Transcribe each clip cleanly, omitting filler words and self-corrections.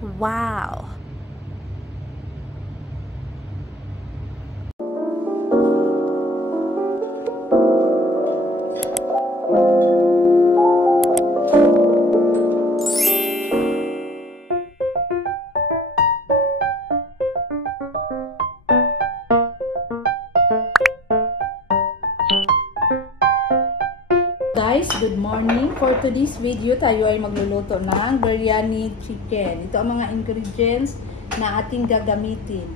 Wow! Guys, good morning. For today's video, tayo ay magluluto ng biryani chicken. Ito ang mga ingredients na ating gagamitin.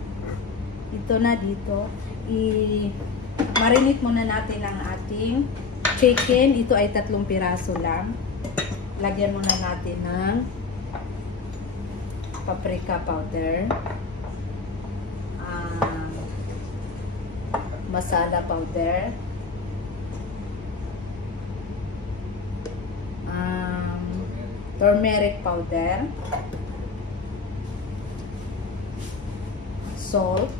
Ito na dito. I-marinate muna natin ang ating chicken. Ito ay 3 piraso lang. Lagyan muna natin ng paprika powder, masala powder, turmeric powder, salt,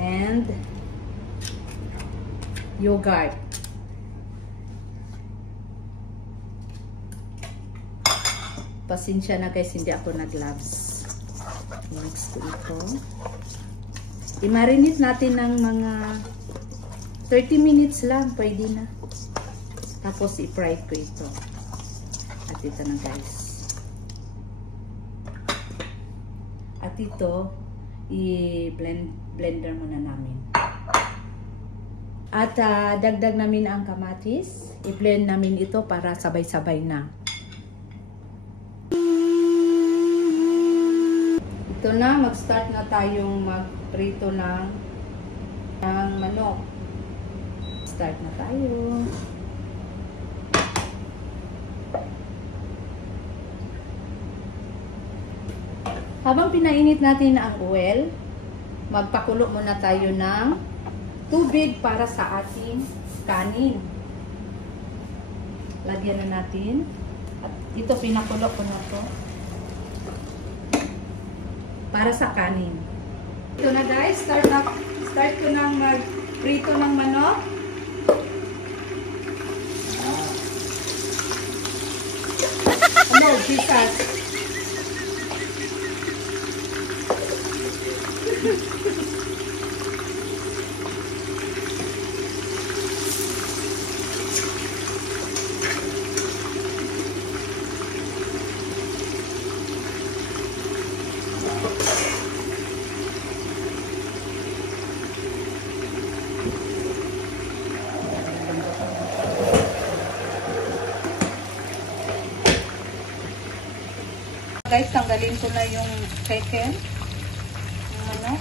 and yogurt. Pasensya na guys, hindi ako nag-gloves. Mix ko ito. I-marinate natin ng mga 30 minutes lang, pwede na. Tapos i-fry ko ito. At ito na guys. At ito, i-blender muna namin. At dagdag namin ang kamatis. I-blend namin ito para sabay-sabay na. Ito na, mag-start na tayong mag-prito ng manok. Start na tayo. Habang pinainit natin ang oil, magpakulo muna tayo ng tubig para sa ating kanin. Lagyan na natin. At ito pinakulo ko na to para sa kanin. Ito na guys, start ko nang mag-prito ng manok. Ano, Jesus? Guys, tanggalin ko na yung chicken. Yung ano.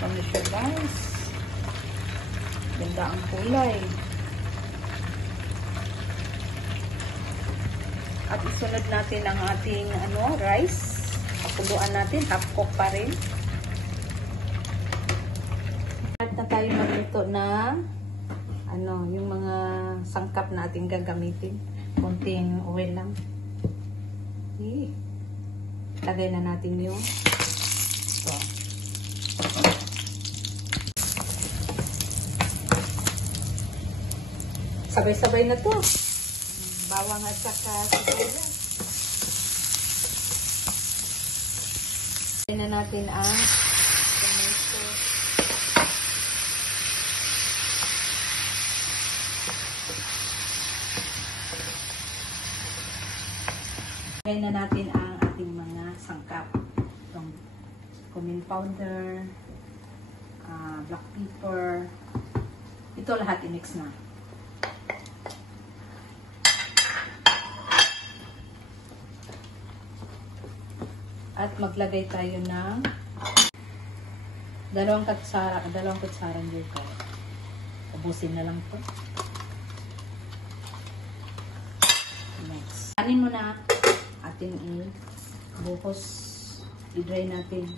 Ano siya guys? Ganda ang kulay. At isunod natin ang ating rice. Pakuluan natin, half cook pa rin. Start na tayo magluto na yung mga sangkap na ating gagamitin. Konting oil lang. Okay. Lagay na natin yung ito. Sabay-sabay na to. Bawang at saka sibuyas. Lagay na natin ang tomato. Lagay na natin ang ating mga sangkap. Itong cumin powder, black pepper. Ito lahat i-mix na. At maglagay tayo ng dalawang kutsarang yogurt. Ubusin na lang ito. Next. Kanin mo na ating i-buhos. I-dry natin.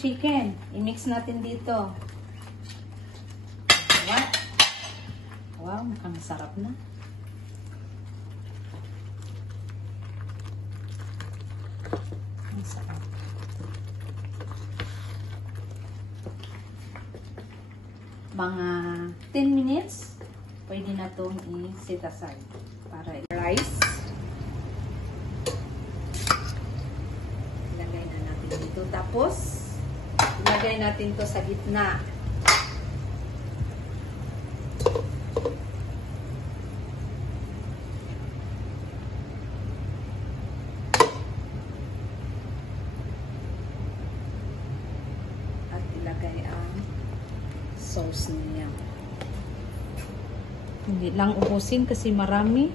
Chicken. I-mix natin dito. Wow, mukhang sarap na. Ang sarap. Mga 10 minutes, pwede na itong i-set aside para rice. Ilagay na natin dito. Tapos, ilagay natin to sa gitna. At ilagay ang sauce niya. Hindi lang ubusin kasi marami.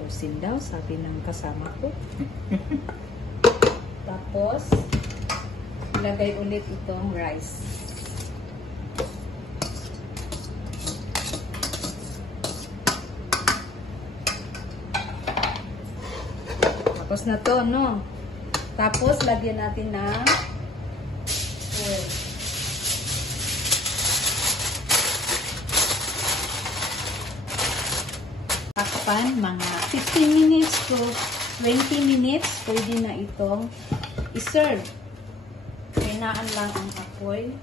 Ubusin daw, sabi ng kasama ko. Tapos, ilagay ulit itong rice. Tapos na to, no? Tapos, lagyan natin ng oil. Takpan, mga 15 minutes to 20 minutes, pwede na itong i-serve. Kainaan lang ang apoy.